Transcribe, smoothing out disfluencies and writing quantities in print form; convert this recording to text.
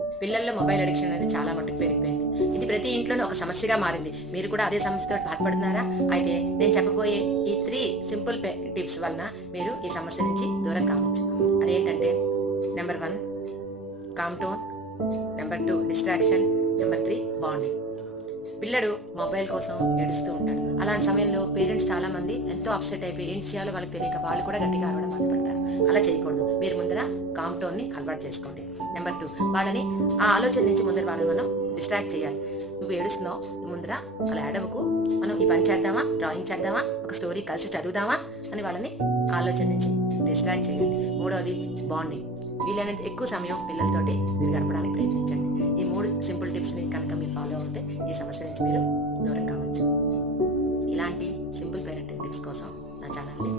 పిల్లల్లో mobile addiction అనేది చాలా మట్టుకు పెరిగిపోయింది. ఇది ప్రతి ఇంట్లోనూ ఒక సమస్యగా మారింది. మీరు కూడా అదే సమస్యతో బాధపడుతున్నారా? అయితే నేను చెప్పబోయే ఈ 3 సింపుల్ టిప్స్ వలన మీరు ఈ సమస్య నుంచి దూరం కావచ్చు. అదేంటంటే number 1 calm tone, number 2 distraction, number 3 bonding. పిల్లడు మొబైల్ కోసం ఏడుస్తూ ఉంటాడు. అలాంటి సమయంలో పేరెంట్స్ చాలా మంది ఎంతో అప్సెట్ అయిపోయి ఏం చేయాలో వాళ్ళకి తెలియక వాళ్ళు కూడా గట్టిగా అరవడం మొదలుపెడతారు. అలా చేయకూడదు. మీరు ముందర కామ్ టోన్ ని అలవాటు చేసుకోండి. నెంబర్ 2 వాళ్ళని ఆ ఆలోచన నుంచి ముందర వాళ్ళని మనం డిస్ట్రాక్ట్ చేయాలి. నువ్వు ఏడుస్తున్నావు, నువ్వు ముందర అలా ఏడవకు, మనం ఈ పని చేద్దామా, డ్రాయింగ్ చేద్దామా, ఒక స్టోరీ కలిసి చదువుదామా అని వాళ్ళని ఆలోచన నుంచి డిస్ట్రాక్ట్ చేయండి. మూడవది బాండింగ్. వీలైనంత ఎక్కువ సమయం పిల్లలతోటి మీరు గడపడానికి ప్రయత్నించండి. ఈ 3 సింపుల్ టిప్స్ని కనుక మీరు ఫాలో అవుతే ఈ సమస్య నుంచి మీరు దూరం కావచ్చు. ఇలాంటి సింపుల్ పేరెంటింగ్ టిప్స్ కోసం నా ఛానల్ని